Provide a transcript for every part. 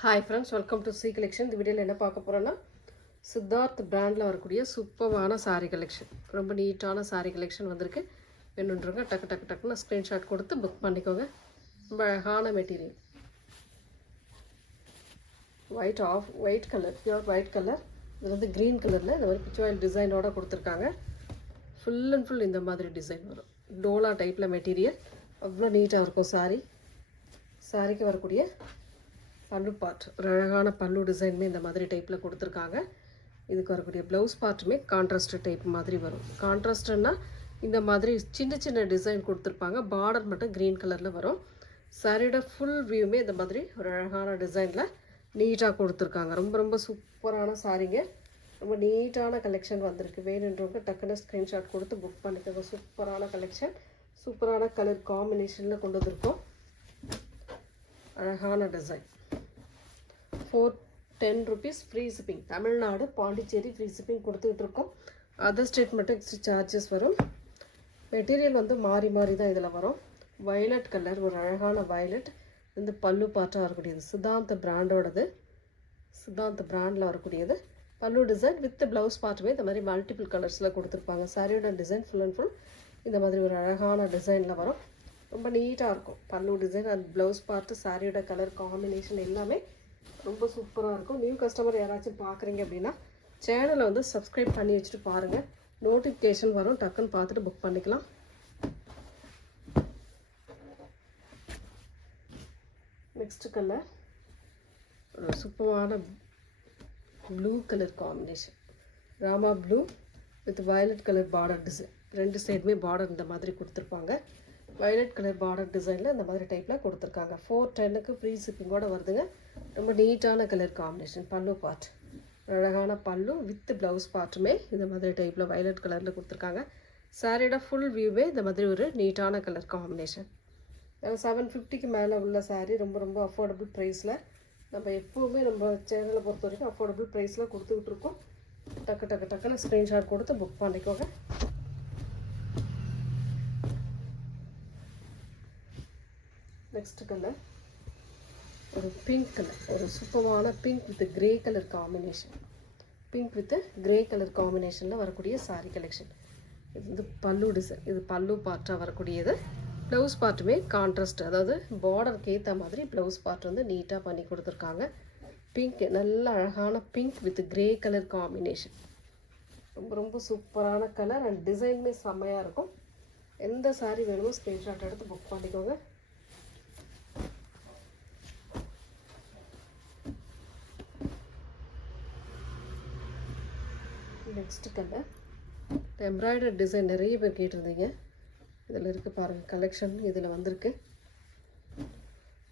Hi friends, welcome to C collection. இந்த வீடியோல என்ன பார்க்க போறோம்னா சித்தார்த் பிராண்ட்ல வரக்கூடிய சூப்பரான saree collection. ரொம்ப நீட்டான saree collection வந்திருக்கு. வேணும்ன்றவங்க டக்கு ஸ்கிரீன்ஷாட் கொடுத்து புக் பண்ணிக்கோங்க. ரொம்ப அழகான material. White colour, pure white colour. இது வந்து green கலர்ல இந்த மாதிரி பிச்சுவல் டிசைனோட கொடுத்திருக்காங்க. ஃபுல் அண்ட் ஃபுல் இந்த மாதிரி டிசைன் வரும். டோலா டைப்ல மெட்டீரியல். அவ்வளோ நீட்டா இருக்கும் saree. சாரிக்கு வரக்கூடிய பல்லு பார்ட் ஒரு அழகான பல்லு டிசைனுமே இந்த மாதிரி டைப்பில் கொடுத்துருக்காங்க. இதுக்கு வரக்கூடிய ப்ளவுஸ் பார்ட்டுமே கான்ட்ராஸ்ட் டைப் மாதிரி வரும். கான்ட்ராஸ்ட்னா இந்த மாதிரி சின்ன சின்ன டிசைன் கொடுத்துருப்பாங்க. பார்டர் மட்டும் க்ரீன் கலரில் வரும். சாரியோட ஃபுல் வியூமே இந்த மாதிரி ஒரு அழகான டிசைனில் நீட்டாக கொடுத்துருக்காங்க. ரொம்ப சூப்பரான சாரீங்க. ரொம்ப நீட்டான கலெக்ஷன் வந்திருக்கு. வேணுன்றவங்க டக்குன்னு ஸ்க்ரீன்ஷாட் கொடுத்து புக் பண்ணிக்கோங்க. சூப்பரான கலெக்ஷன், சூப்பரான கலர் காம்பினேஷனில் கொண்டு வந்திருக்கோம். அழகான design. 410 rupees free shipping. Tamil Nadu Pondicherry free shipping கொடுத்துக்கிட்டு இருக்கோம். அதர் ஸ்டேட் மட்டும் எக்ஸ்ட்ரா சார்ஜஸ் வரும். மெட்டீரியல் வந்து மாறி தான் இதில் வரும். வயலட் கலர், ஒரு அழகான வயலட். இந்த பல்லு பார்ட்டாக வரக்கூடியது சித்தாந்த் பிராண்டோடது. சித்தாந்த் பிராண்டில் வரக்கூடியது பல்லு டிசைன் வித் ப்ளவுஸ் பார்ட்டுமே இந்த மாதிரி மல்டிபிள் கலர்ஸில் கொடுத்துருப்பாங்க. சாரியோட டிசைன் ஃபுல் அண்ட் ஃபுல் இந்த மாதிரி ஒரு அழகான டிசைனில் வரும். ரொம்ப நீட்டாக இருக்கும். பல்லு டிசைன் அண்ட் ப்ளவுஸ் பார்ட்டு சாரியோட கலர் காம்பினேஷன் எல்லாமே ரொம்ப சூப்பராக இருக்கும். நியூ கஸ்டமர் யாராச்சும் பார்க்குறீங்க அப்படின்னா சேனலை வந்து சப்ஸ்கிரைப் பண்ணி வச்சுட்டு பாருங்கள். நோட்டிஃபிகேஷன் வரும், டக்குன்னு பார்த்துட்டு புக் பண்ணிக்கலாம். நெக்ஸ்ட் கலர் ஒரு சூப்பரான blue colour combination. Rama blue with violet colour border design. ரெண்டு சைடுமே பார்டர் இந்த மாதிரி கொடுத்துருப்பாங்க. வயலட் கலர் பார்டர் டிசைனில் இந்த மாதிரி டைப்பில் கொடுத்துருக்காங்க. 410க்கு ஃப்ரீ ஷிப்பிங்கோடு வருதுங்க. ரொம்ப நீட்டான கலர் காம்பினேஷன். பல்லு பார்ட் அழகான பல்லு வித் ப்ளவுஸ் பார்ட்டுமே இந்த மாதிரி டைப்பில் வயலட் கலரில் கொடுத்துருக்காங்க. சாரியோட ஃபுல் வியூவே இந்த மாதிரி ஒரு நீட்டான கலர் காம்பினேஷன். 750க்கு மேலே உள்ள சாரீ ரொம்ப அஃபோர்டபுள் ப்ரைஸில் நம்ம எப்போவுமே நம்ம சேனலை பொறுத்த வரைக்கும் அஃபோர்டபுள் ப்ரைஸில் கொடுத்துக்கிட்டு இருக்கோம். டக்குன்னு ஸ்க்ரீன்ஷாட் கொடுத்து புக் பண்ணிக்கோங்க. நெக்ஸ்ட் கலர் ஒரு பிங்க் கலர், ஒரு சூப்பரான pink with grey colour combination. Pink with grey colour காம்பினேஷனில் வரக்கூடிய சாரீ கலெக்ஷன். இது வந்து பல்லு டிசைன். இது பல்லு பார்ட்டாக வரக்கூடியது. ப்ளவுஸ் பார்ட்டுமே கான்ட்ராஸ்ட், அதாவது பார்டருக்கு ஏற்ற மாதிரி ப்ளவுஸ் பார்ட் வந்து நீட்டாக பண்ணி கொடுத்துருக்காங்க. பிங்க், நல்ல அழகான pink with grey colour combination. ரொம்ப சூப்பரான கலர் அண்ட் டிசைனுமே செம்மையாக இருக்கும். எந்த சாரீ வேணுமோ ஸ்க்ரீன்ஷாட் எடுத்து புக் பண்ணிக்கோங்க. நெக்ஸ்ட் கலர் எம்ப்ராய்டரி டிசைன் நிறைய பேர் கேட்டிருந்தீங்க. இதில் இருக்குது பாருங்கள் கலெக்ஷன். இதில் வந்திருக்கு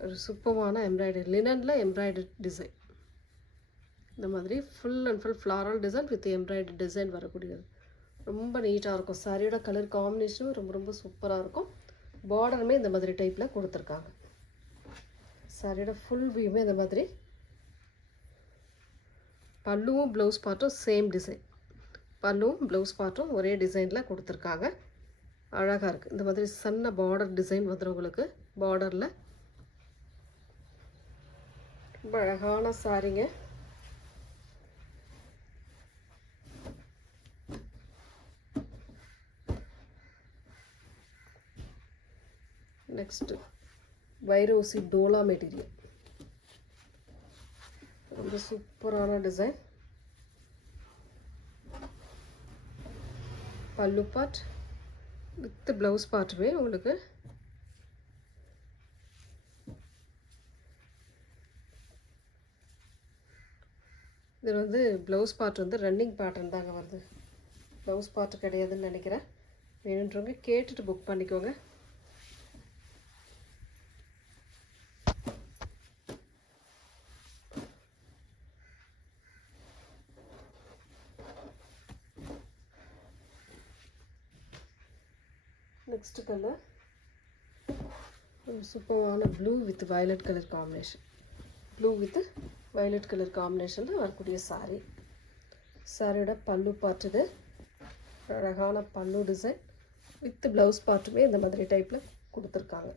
ஒரு சூப்பரான எம்ப்ராய்டரி லினனில் எம்ப்ராய்டரி டிசைன். இந்த மாதிரி full and full floral design with embroidery design வரக்கூடியது. ரொம்ப நீட்டாக இருக்கும். சாரியோட கலர் காம்பினேஷனும் ரொம்ப சூப்பராக இருக்கும். பார்டருமே இந்த மாதிரி டைப்பில் கொடுத்துருக்காங்க. சாரியோட ஃபுல் வியூமே இந்த மாதிரி. பல்லுவும் ப்ளவுஸ் பார்ட்டும் சேம் டிசைன். பல்லுவும் ப்ளவுஸ் பார்ட்டும் ஒரே டிசைனில் கொடுத்துருக்காங்க. அழகாக இருக்குது. இந்த மாதிரி சன்ன பார்டர் டிசைன் வந்துடும் உங்களுக்கு. பார்டரில் ரொம்ப அழகான சாரீங்க. நெக்ஸ்ட்டு வைரோசி டோலா மெட்டீரியல். ரொம்ப சூப்பரான டிசைன். பல்லு பார்ட் வித் ப்ளவுஸ் பார்ட்டுமே உங்களுக்கு இதில் வந்து ப்ளவுஸ் பார்ட் வந்து ரன்னிங் பேட்டர்ன் தாங்க வருது. ப்ளவுஸ் பார்ட்டு கிடையாதுன்னு நினைக்கிறேன். வேணுன்றவங்க கேட்டுட்டு புக் பண்ணிக்கோங்க. நெக்ஸ்ட் கலர் ஒரு சூப்பரான blue with violet colour combination. Blue with violet colour காம்பினேஷனில் வரக்கூடிய சாரீ. சாரியோட பல்லு பார்ட் இது. அழகான பல்லு டிசைன் வித் ப்ளவுஸ் பார்ட்டுமே இந்த மாதிரி டைப்பில் கொடுத்துருக்காங்க.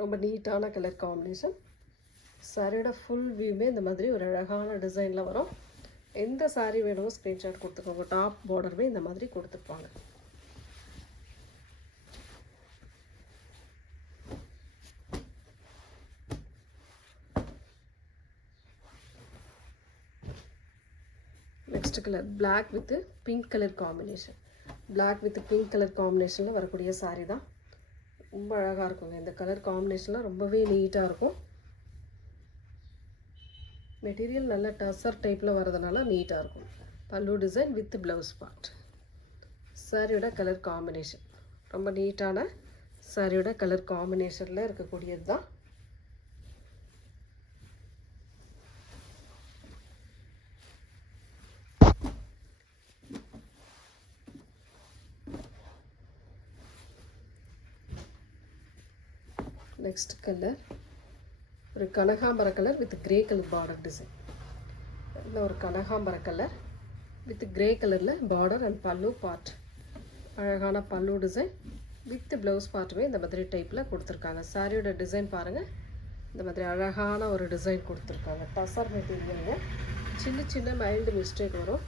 ரொம்ப நீட்டான கலர் காம்பினேஷன். சாரியோட ஃபுல் வியூமே இந்த மாதிரி ஒரு அழகான டிசைனில் வரும். எந்த சாரீ வேணுமோ ஸ்க்ரீன்ஷாட் கொடுத்துக்கோங்க. டாப் பார்டருமே இந்த மாதிரி கொடுத்துருப்பாங்க. Next colour black with pink colour combination. Black with pink colour காம்பினேஷனில் வரக்கூடிய சாரீ தான். ரொம்ப அழகாக இருக்குங்க. இந்த கலர் காம்பினேஷன்லாம் ரொம்பவே நீட்டாக இருக்கும். மெட்டீரியல் நல்ல டசர் டைப்பில் வரதுனால நீட்டாக இருக்கும். பல்லு டிசைன் வித் ப்ளவுஸ் பார்ட். சாரியோட கலர் காம்பினேஷன் ரொம்ப நீட்டான சாரியோட கலர் காம்பினேஷனில் இருக்கக்கூடியது தான். நெக்ஸ்ட் கலர் ஒரு கனகாம்பர colour with grey colour border design. நல்ல ஒரு கனகாம்பர கலர் வித் கிரே கலரில் பார்டர் அண்ட் பல்லு பார்ட். அழகான பல்லு டிசைன் வித் ப்ளவுஸ் பார்ட்டுமே இந்த மாதிரி டைப்பில் கொடுத்துருக்காங்க. சாரியோட டிசைன் பாருங்கள். இந்த மாதிரி அழகான ஒரு டிசைன் கொடுத்துருக்காங்க. டசர் மெட்டீரியலுங்க. சின்ன சின்ன மைல்டு மிஸ்டேக் வரும்.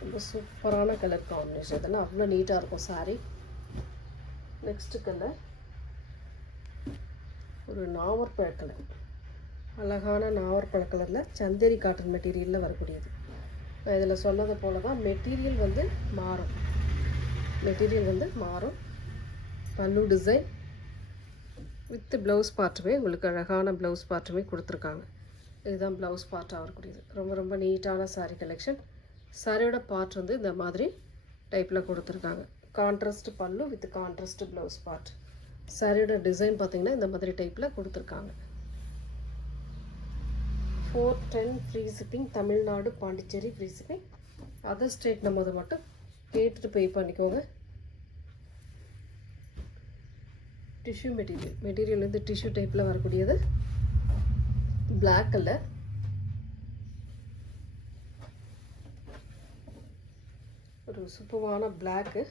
ரொம்ப சூப்பரான கலர் காம்பினேஷன். இதெல்லாம் அவ்வளோ நீட்டாக இருக்கும் சாரி. நெக்ஸ்ட் கலர் ஒரு நாவற்பழ கலர். அழகான நாவற்பழ கலரில் சந்தேரி காட்டன் மெட்டீரியலில் வரக்கூடியது. நான் இதில் சொன்னது போல தான் மெட்டீரியல் வந்து மாறும். பல்லு டிசைன் வித் ப்ளவுஸ் பார்ட்டுமே உங்களுக்கு அழகான ப்ளவுஸ் பார்ட்டுமே கொடுத்துருக்காங்க. இதுதான் ப்ளவுஸ் பார்ட்டாக வரக்கூடியது. ரொம்ப ரொம்ப நீட்டான சாரீ கலெக்ஷன். சாரியோட பார்ட் வந்து இந்த மாதிரி டைப்பில் கொடுத்துருக்காங்க. கான்ட்ராஸ்ட் பல்லு வித் கான்ட்ராஸ்ட் ப்ளவுஸ் பார்ட். சாரியோட டிசைன் பார்த்திங்கன்னா இந்த மாதிரி டைப்பில் கொடுத்துருக்காங்க. 410 free shipping. Tamil Nadu Pondicherry free shipping. Other state நம்ம அதை மட்டும் கேட்டுட்டு பே பண்ணிக்கோங்க. டிஷ்யூ மெட்டீரியல் வந்து டிஷ்யூ டைப்பில் வரக்கூடியது. Black colour. ஒரு சூப்பரான பிளாக்கு.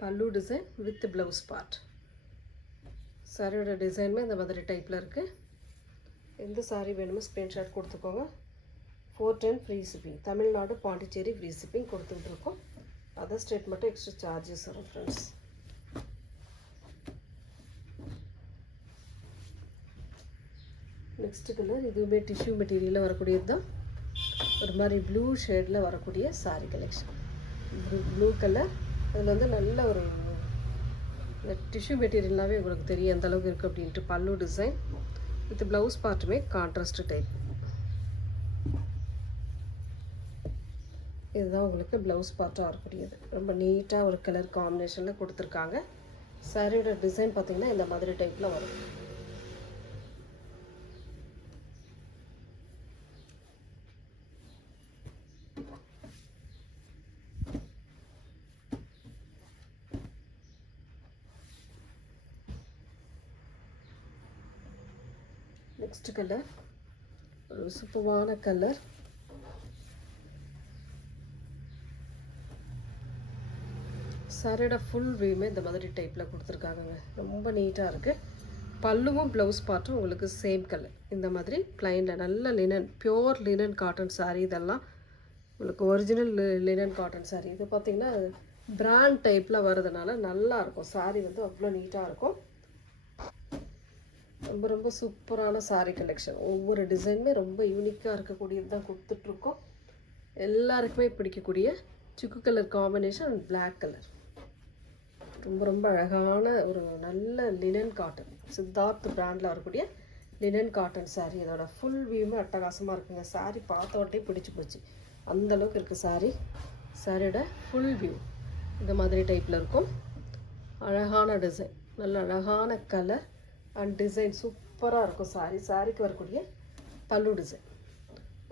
பல்லு டிசைன் வித் ப்ளவுஸ் பார்ட். சாரியோட டிசைனுமே இந்த மாதிரி டைப்பில் இருக்குது. எந்த சாரீ வேணுமோ ஸ்க்ரீன்ஷாட் கொடுத்துக்கோங்க. 410 free shipping. Tamil Nadu Pondicherry free shipping கொடுத்துட்ருக்கோம். அதர் ஸ்டேட் மட்டும் எக்ஸ்ட்ரா சார்ஜஸ் வரும் ஃப்ரெண்ட்ஸ். நெக்ஸ்ட் கலர் இதுவுமே டிஷ்யூ மெட்டீரியலில் வரக்கூடியது தான். ஒரு மாதிரி ப்ளூ ஷேடில் வரக்கூடிய சாரீ கலெக்ஷன். Blue colour. அதில் வந்து நல்ல ஒரு டிஷ்யூ மெட்டீரியல்னாவே உங்களுக்கு தெரியும் எந்த அளவுக்கு இருக்குது அப்படின்ட்டு. பல்லு டிசைன் வித் ப்ளவுஸ் பார்ட்டுமே கான்ட்ராஸ்ட் டைப். இதுதான் உங்களுக்கு ப்ளவுஸ் பார்ட்டாக வரக்கூடியது. ரொம்ப நீட்டாக ஒரு கலர் காம்பினேஷனில் கொடுத்துருக்காங்க. சாரியோட டிசைன் பார்த்திங்கன்னா இந்த மாதிரி டைப்பில் வரும். நெக்ஸ்ட் கலர் ஒரு சூப்பரான கலர். சாரியோட ஃபுல் வியூமே இந்த மாதிரி டைப்பில் கொடுத்துருக்காங்க. ரொம்ப நீட்டாக இருக்குது. பல்லுவும் ப்ளவுஸ் பார்ட்டும் உங்களுக்கு சேம் கலர். இந்த மாதிரி ப்ளைனில் நல்ல linen, pure linen cotton sari. இதெல்லாம் உங்களுக்கு ஒரிஜினல் லினன் காட்டன் சாரீ. இது பார்த்திங்கன்னா பிராண்ட் டைப்பில் வர்றதுனால நல்லாயிருக்கும். சாரீ வந்து அவ்வளோ நீட்டாக இருக்கும். ரொம்ப ரொம்ப சூப்பரான சாரீ கலெக்ஷன். ஒவ்வொரு டிசைனுமே ரொம்ப யூனிக்காக இருக்கக்கூடியது தான் கொடுத்துட்ருக்கோம். எல்லாருக்குமே பிடிக்கக்கூடிய சிக்கு colour combination and black colour. ரொம்ப ரொம்ப அழகான ஒரு நல்ல லினன் காட்டன். சித்தார்த் பிராண்டில் வரக்கூடிய லினன் காட்டன் சாரீ. இதோட ஃபுல் வியூமே அட்டகாசமாக இருக்குங்க. சாரீ பார்த்தோட்டே பிடிச்சி போச்சு. அந்தளவுக்கு இருக்குது சாரீ. சாரியோட ஃபுல் வியூ இந்த மாதிரி டைப்பில் இருக்கும். அழகான டிசைன், நல்ல அழகான கலர் அண்ட் டிசைன் சூப்பராக இருக்கும். சாரிக்கு வரக்கூடிய பல்லு டிசைன்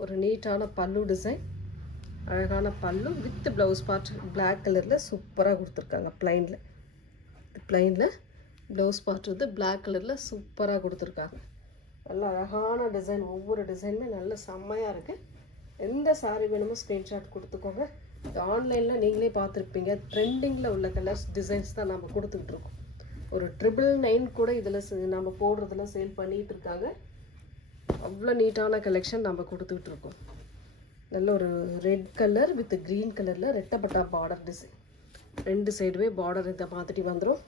ஒரு நீட்டான பல்லு டிசைன். அழகான பல்லு வித் ப்ளவுஸ் பார்ட் பிளாக் கலரில் சூப்பராக கொடுத்துருக்காங்க. ப்ளைனில் ப்ளவுஸ் பார்ட் வந்து பிளாக் கலரில் சூப்பராக கொடுத்துருக்காங்க. நல்ல அழகான டிசைன். ஒவ்வொரு டிசைனுமே நல்ல செம்மையாக இருக்குது. எந்த சாரீ வேணுமோ ஸ்க்ரீன்ஷாட் கொடுத்துக்கோங்க. இது ஆன்லைனில் நீங்களே பார்த்துருப்பீங்க. ட்ரெண்டிங்கில் உள்ள கலர்ஸ் டிசைன்ஸ் தான் நம்ம கொடுத்துட்ருக்கோம். ஒரு 999 கூட இதில் நம்ம போடுறதுல சேல் பண்ணிகிட்டு இருக்காங்க. அவ்வளோ நீட்டான கலெக்ஷன் நம்ம கொடுத்துட்ருக்கோம். நல்ல ஒரு ரெட் கலர் வித் க்ரீன் கலரில் ரெட்டப்பட்டா பார்டர் டிசைன். 2 சைடுமே பார்டர் இந்த மாதிரி வந்துடும்.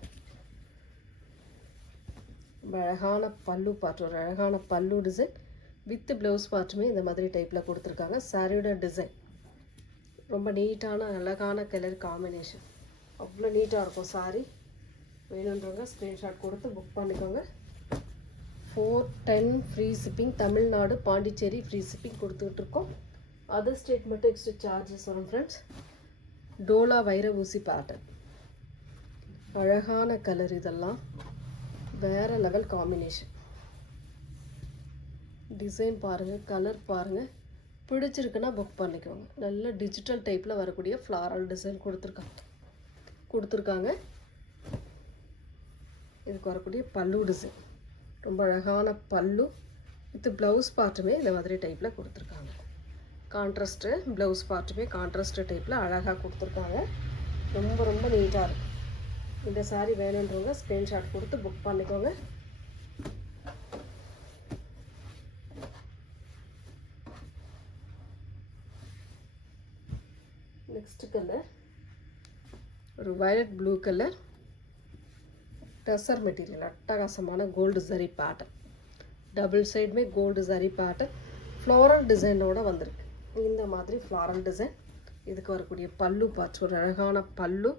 அழகான பல்லு பார்ட், ஒரு அழகான பல்லு டிசைன் வித் ப்ளவுஸ் பார்ட்டுமே இந்த மாதிரி டைப்பில் கொடுத்துருக்காங்க. சாரியோட டிசைன் ரொம்ப நீட்டான அழகான கலர் காம்பினேஷன். அவ்வளோ நீட்டாக இருக்கும் சாரி. வேணுன்றவங்க ஸ்க்ரீன்ஷாட் கொடுத்து புக் பண்ணிக்கோங்க. 410 free shipping. Tamil Nadu Pondicherry free shipping கொடுத்துட்ருக்கோம். அதர் ஸ்டேட் மட்டும் எக்ஸ்ட்ரா சார்ஜஸ் வரும் ஃப்ரெண்ட்ஸ். டோலா வைர ஊசி பேட்டர்ன், அழகான கலர். இதெல்லாம் வேறு லெவல் காம்பினேஷன். டிசைன் பாருங்கள், கலர் பாருங்கள். பிடிச்சிருக்குன்னா புக் பண்ணிக்கோங்க. நல்ல டிஜிட்டல் டைப்பில் வரக்கூடிய ஃப்ளாரல் டிசைன் கொடுத்துருக்காங்க. இதுக்கு வரக்கூடிய பல்லு டிசைன் ரொம்ப அழகான பல்லு வித் ப்ளவுஸ் பார்ட்டுமே இந்த மாதிரி டைப்பில் கொடுத்துருக்காங்க. கான்ட்ராஸ்ட்டு ப்ளவுஸ் பார்ட்டுமே கான்ட்ராஸ்ட்டு டைப்பில் அழகாக கொடுத்துருக்காங்க. ரொம்ப ரொம்ப நீட்டாக இருக்கும். இந்த சாரீ வேணுன்றவங்க ஸ்க்ரீன்ஷாட் கொடுத்து புக் பண்ணிக்கோங்க. நெக்ஸ்ட் கலர் ஒரு violet blue colour tussar material. அட்டகாசமான கோல்டு சரி பேட்டர்ன். டபுள் சைடுமே கோல்டு சரி பேட்டர்ன் ஃப்ளோரல் டிசைனோட வந்திருக்கு. இந்த மாதிரி ஃப்ளாரல் டிசைன். இதுக்கு வரக்கூடிய பல்லு பார்ட், ஒரு அழகான பல்லு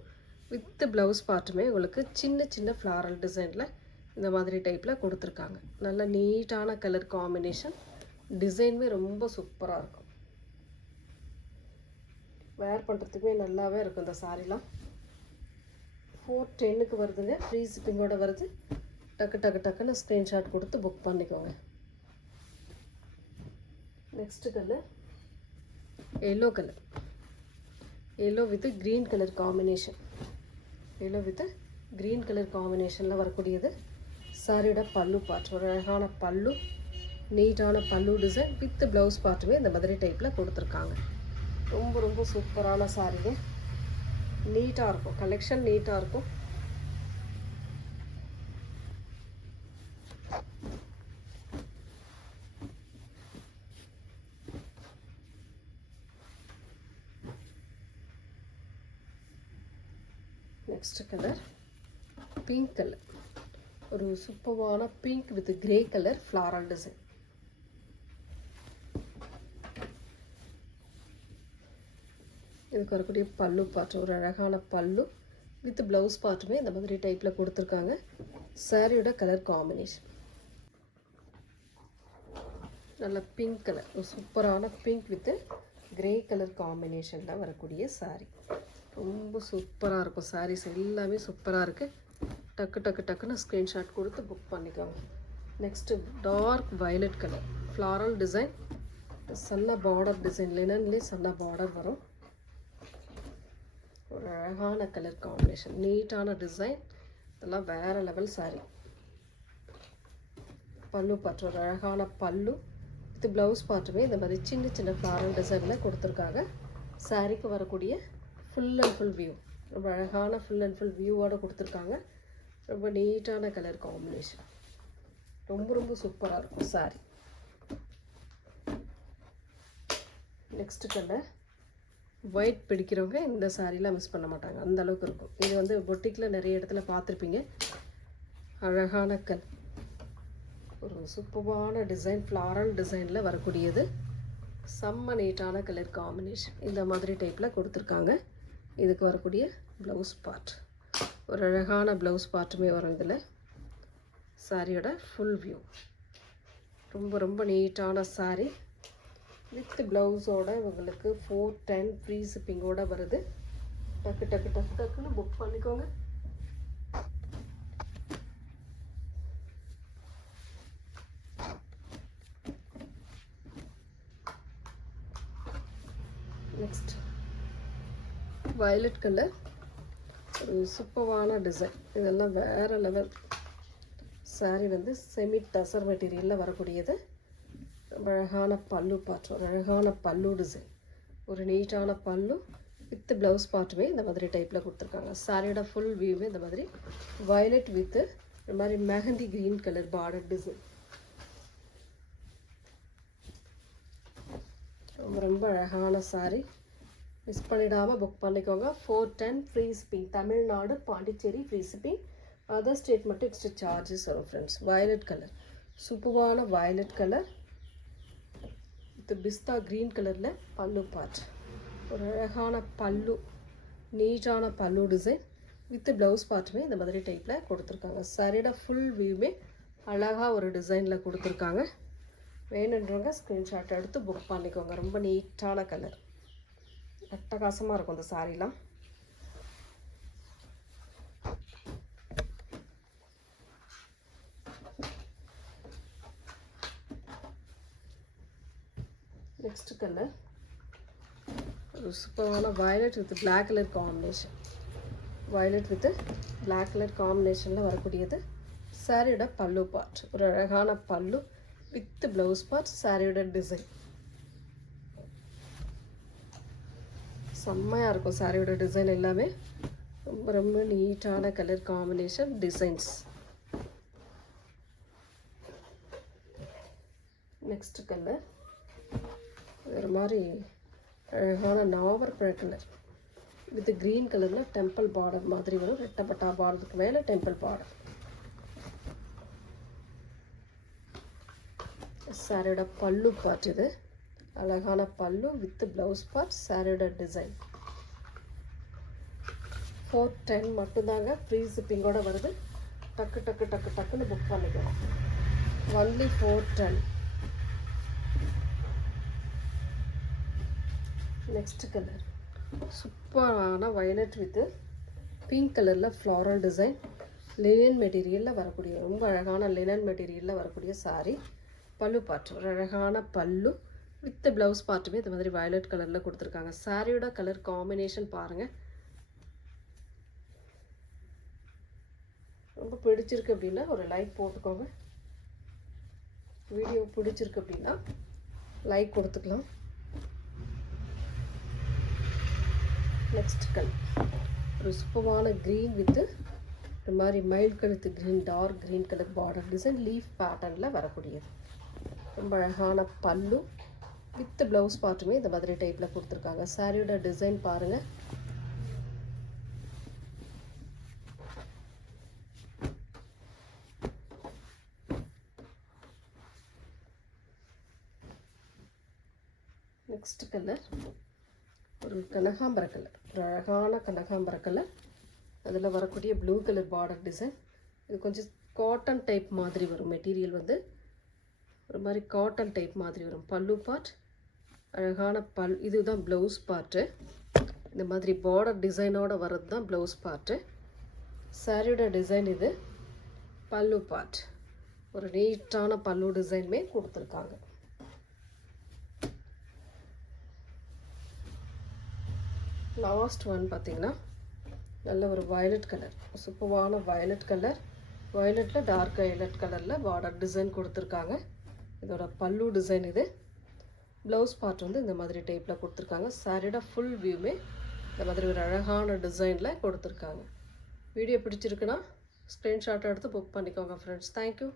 வித் ப்ளவுஸ் பார்ட்டுமே உங்களுக்கு சின்ன சின்ன ஃப்ளாரல் டிசைனில் இந்த மாதிரி டைப்பில் கொடுத்துருக்காங்க. நல்ல நீட்டான கலர் காம்பினேஷன். டிசைனுமே ரொம்ப சூப்பராக இருக்கும். வேர் பண்ணுறதுக்குமே நல்லாவே இருக்கும் இந்த சாரீலாம். 410க்கு வருதுங்க. ஃப்ரீ ஷிப்பிங்கோட வருது. டக்குன்னு ஸ்க்ரீன்ஷாட் கொடுத்து புக் பண்ணிக்கோங்க. Next colour yellow colour. Yellow with green colour combination. Yellow with green colour காம்பினேஷனில் வரக்கூடியது சாரியோட பல்லு பார்ட். ஒரு அழகான பல்லு, நீட்டான பல்லு டிசைன் வித் ப்ளவுஸ் பார்ட்டுமே இந்த மாதிரி டைப்பில் கொடுத்துருக்காங்க. ரொம்ப ரொம்ப சூப்பரான சாரீங்க. நீட்டாக இருக்கும் கலெக்ஷன், நீட்டாக இருக்கும். Next colour pink colour. ஒரு சூப்பரான pink with grey colour floral design. இதுக்கு வரக்கூடிய பல்லு பார்ட், ஒரு அழகான பல்லு வித் ப்ளவுஸ் பார்ட்டுமே இந்த மாதிரி டைப்பில் கொடுத்துருக்காங்க. சாரியோட கலர் காம்பினேஷன் நல்ல பிங்க் கலர். ஒரு சூப்பரான பிங்க் வித் கிரே கலர் காம்பினேஷனில் வரக்கூடிய சாரீ. ரொம்ப சூப்பராக இருக்கும். சாரீஸ் எல்லாமே சூப்பராக இருக்குது. டக்குன்னு ஸ்க்ரீன்ஷாட் கொடுத்து புக் பண்ணிக்கோங்க. Next dark violet colour floral design. சன்ன பார்டர் டிசைன், லினன்லேயே சன்ன பார்டர் வரும். ஒரு அழகான கலர் காம்பினேஷன், நீட்டான டிசைன். இதெல்லாம் வேறு லெவல் சாரீ. பல்லு பார்ட், ஒரு அழகான பல்லு வித் ப்ளவுஸ் பார்ட்டுமே இந்த மாதிரி சின்ன சின்ன ஃப்ளாரல் டிசைனில் கொடுத்துருக்காங்க. சாரீக்கு வரக்கூடிய ஃபுல் அண்ட் ஃபுல் வியூ ரொம்ப அழகான ஃபுல் அண்ட் ஃபுல் வியூவோடு கொடுத்துருக்காங்க. ரொம்ப நீட்டான கலர் காம்பினேஷன். ரொம்ப ரொம்ப சூப்பராக இருக்கும் சாரீ. நெக்ஸ்ட் கலர் ஒயிட் பிடிக்கிறவங்க இந்த சாரீலாம் மிஸ் பண்ண மாட்டாங்க, அந்த அளவுக்கு இருக்கும். இது வந்து பொட்டிக்கில் நிறைய இடத்துல பார்த்துருப்பீங்க. அழகான கலர், ஒரு சூப்பரான டிசைன், ஃப்ளாரல் டிசைனில் வரக்கூடியது. செம்ம நீட்டான கலர் காம்பினேஷன். இந்த மாதிரி டைப்பில் கொடுத்துருக்காங்க. இதுக்கு வரக்கூடிய ப்ளவுஸ் பார்ட், ஒரு அழகான ப்ளவுஸ் பார்ட்டுமே வரும் இதில். சாரியோட ஃபுல் வியூ. ரொம்ப ரொம்ப நீட்டான சாரீ வித் ப்ளவுஸோட உங்களுக்கு 410 ஃப்ரீ ஷிப்பிங்கோட வருது. டக்குன்னு புக் பண்ணிக்கோங்க. நெக்ஸ்ட் வயலட் கலர், ஒரு சூப்பரான டிசைன். இதெல்லாம் வேறு லெவல் சாரீ. வந்து செமி டசர் மெட்டீரியலில் வரக்கூடியது. அழகான பல்லு பார்ட், ஒரு அழகான பல்லு டிசைன், ஒரு நீட்டான பல்லு வித் ப்ளவுஸ் பார்ட்டுமே இந்த மாதிரி டைப்பில் கொடுத்துருக்காங்க. சாரியோட ஃபுல் வியூவே இந்த மாதிரி வயலட் வித்து இந்த மாதிரி mehndi green colour border design. ரொம்ப அழகான சாரி. மிஸ் பண்ணிடாமல் புக் பண்ணிக்கோங்க. 410 free shipping. Tamil Nadu Pondicherry free shipping. Other state மட்டும் எக்ஸ்ட்ரா சார்ஜஸ் வரும் ஃப்ரெண்ட்ஸ். வயலட் கலர், சூப்பரான வயலட் கலர் வித் பிஸ்தா க்ரீன் கலரில் பல்லு பார்ட். ஒரு அழகான பல்லு, நீட்டான பல்லு டிசைன் வித் ப்ளவுஸ் பார்ட்டுமே இந்த மாதிரி டைப்பில் கொடுத்துருக்காங்க. சாரியோட ஃபுல் வியூமே அழகாக ஒரு டிசைனில் கொடுத்துருக்காங்க. வேணுன்றவங்க ஸ்க்ரீன்ஷாட் எடுத்து புக் பண்ணிக்கோங்க. ரொம்ப நீட்டான கலர், அட்டகாசமாக இருக்கும் இந்த சாரீலாம். நெக்ஸ்ட் கலர் ஒரு சூப்பரான violet with black colour combination. Violet with black colour காம்பினேஷனில் வரக்கூடியது சாரியோட பல்லு பார்ட். ஒரு அழகான பல்லு வித் ப்ளவுஸ் பார்ட். சாரியோட டிசைன் செம்மையாக இருக்கும். சாரியோட டிசைன் எல்லாமே ரொம்ப ரொம்ப நீட்டான colour combination designs. Next colour ஒரு மாதிரி அழகான நாவல் பழ கலர் வித் க்ரீன் கலரில் டெம்பிள் பார்டர் மாதிரி வரும். ரெட்டப்பட்டா பார்டருக்கு மேலே டெம்பிள் பார்டர். சாரியோட பல்லு பார்ட் இது. அழகான பல்லு வித் ப்ளவுஸ் பார்ட். சாரியோட டிசைன் 410 மட்டும்தாங்க. ஃப்ரீ ஷிப்பிங்கோட வருது. டக்கு டக்கு டக்கு டக்குன்னு புக் பண்ணிக்கலாம். ஒன்லி 410. நெக்ஸ்ட் கலர் சூப்பரான வயலட் வித் பிங்க் கலரில் ஃப்ளாரல் டிசைன். லினன் மெட்டீரியலில் வரக்கூடிய ரொம்ப அழகான லினன் மெட்டீரியலில் வரக்கூடிய சாரீ. பல்லு பார்ட் ஒரு அழகான பல்லு வித் ப்ளவுஸ் பார்ட்டுமே இந்த மாதிரி வயலட் கலரில் கொடுத்துருக்காங்க. சாரியோட கலர் காம்பினேஷன் பாருங்கள். ரொம்ப பிடிச்சிருக்கு அப்படின்னா ஒரு லைக் போட்டுக்கோங்க. வீடியோ பிடிச்சிருக்கு அப்படின்னா லைக் கொடுத்துக்கலாம். நெக்ஸ்ட் கலர் ஒரு சூப்பரான க்ரீன் வித்து இந்த மாதிரி மைல்ட் கழுத்து green, dark green colour border design leaf பேட்டர்னில் வரக்கூடியது. ரொம்ப அழகான பல்லு வித் ப்ளவுஸ் பார்ட்டுமே இந்த மாதிரி டைப்பில் கொடுத்துருக்காங்க. சாரியோட டிசைன் பாருங்கள். நெக்ஸ்ட் கலர் ஒரு கனகாம்பர கலர். ஒரு அழகான கனகாம்பர கலர். அதில் வரக்கூடிய ப்ளூ கலர் பார்டர் டிசைன். இது கொஞ்சம் காட்டன் டைப் மாதிரி வரும். மெட்டீரியல் வந்து ஒரு மாதிரி காட்டன் டைப் மாதிரி வரும். பல்லு பார்ட் அழகான இதுதான் ப்ளவுஸ் பார்ட்டு. இந்த மாதிரி பார்டர் டிசைனோடு வர்றது தான் ப்ளவுஸ் பார்ட்டு. சாரியோட டிசைன் இது. பல்லு பார்ட் ஒரு நீட்டான பல்லு டிசைனுமே கொடுத்துருக்காங்க. லாஸ்ட் ஒன் பார்த்திங்கன்னா நல்ல ஒரு வயலட் கலர், சூப்பரான வயலட் கலர். வயலட்டில் டார்க் வயலட் கலரில் பார்டர் டிசைன் கொடுத்துருக்காங்க. இதோட பல்லு டிசைன் இது. ப்ளவுஸ் பார்ட் வந்து இந்த மாதிரி டைப்பில் கொடுத்துருக்காங்க. சாரியோட ஃபுல் வியூமே இந்த மாதிரி ஒரு அழகான டிசைனில் கொடுத்துருக்காங்க. வீடியோ பிடிச்சிருக்குன்னா ஸ்க்ரீன்ஷாட் எடுத்து புக் பண்ணிக்கோங்க ஃப்ரெண்ட்ஸ். தேங்க்யூ.